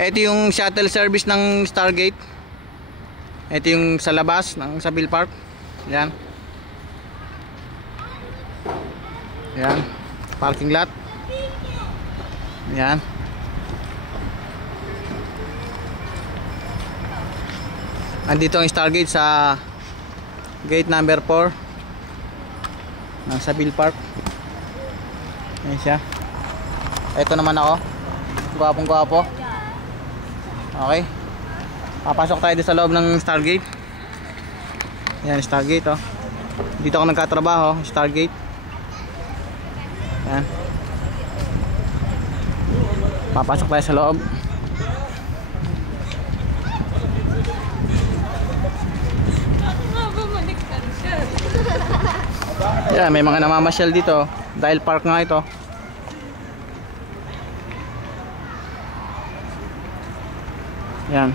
Ito yung shuttle service ng Stargate. Ito yung sa labas ng Seville Park. Yan. Yan. Parking lot. Yan. Andito ang Stargate sa gate number 4 ng Seville Park. Yan siya. Ito naman ako. Gwapong gwapo. Okay. Papasok tayo dito sa loob ng Stargate. Yan, Stargate oh. Dito ako nagkatrabaho, Stargate. Yan. Papasok tayo sa loob. Yan, may mga namamasyal dito dahil park nga ito. Yan.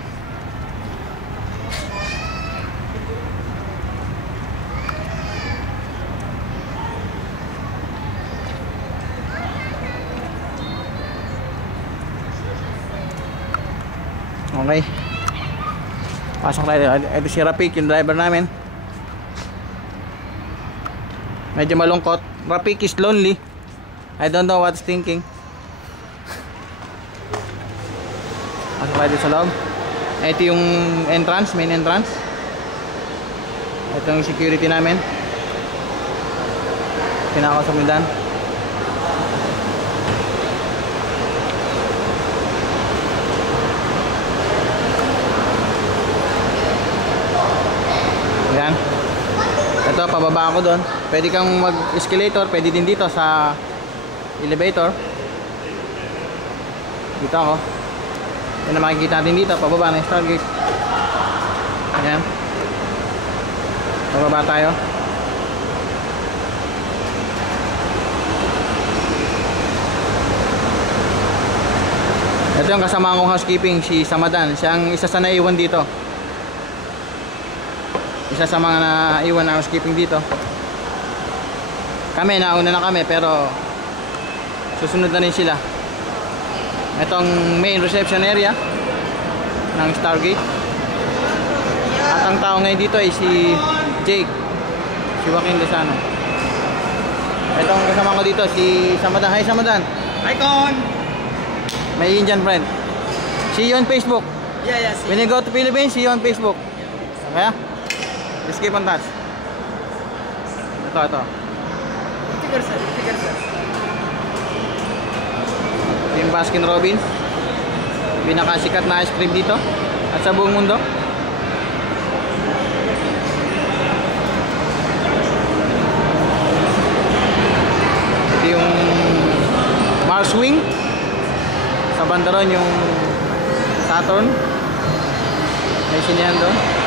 Okay. Pasok tayo. Ito si Rapik, yung driver namin. Medyo malungkot. Rapik is lonely. I don't know what's thinking. Pasok tayo sa loob. Ito yung entrance, main entrance. Ito yung security namin. Pinakasamundan. Ayan. Ito, pababa ako doon. Pwede kang mag-escalator, pwede din dito sa elevator. Dito ako. Yan na makikita natin dito, pababa na yung Stargate. Ayan. Pababa tayo. Ito yung kasama kong housekeeping, si Samadan. Siya ang isa sa naiwan dito. Isa sa mga naiwan na housekeeping dito. Kami, nauna na kami, pero susunod na rin sila. Itong main reception area ng Stargate. At ang tao ngayon dito ay si Jake, si Joaquin Lozano. Itong kasama ko dito si Samadan. Hi Samadan. Hi Con. My Indian friend. See you on Facebook. Yeah. When you go to Philippines, see you on Facebook. Okay? Just keep on touch. Ito. Figure sir. Yung Baskin Robbins, pinakasikat na ice cream dito at sa buong mundo. Ito yung Mars Wing. Sa banda ron yung Saturn. May sinihan doon.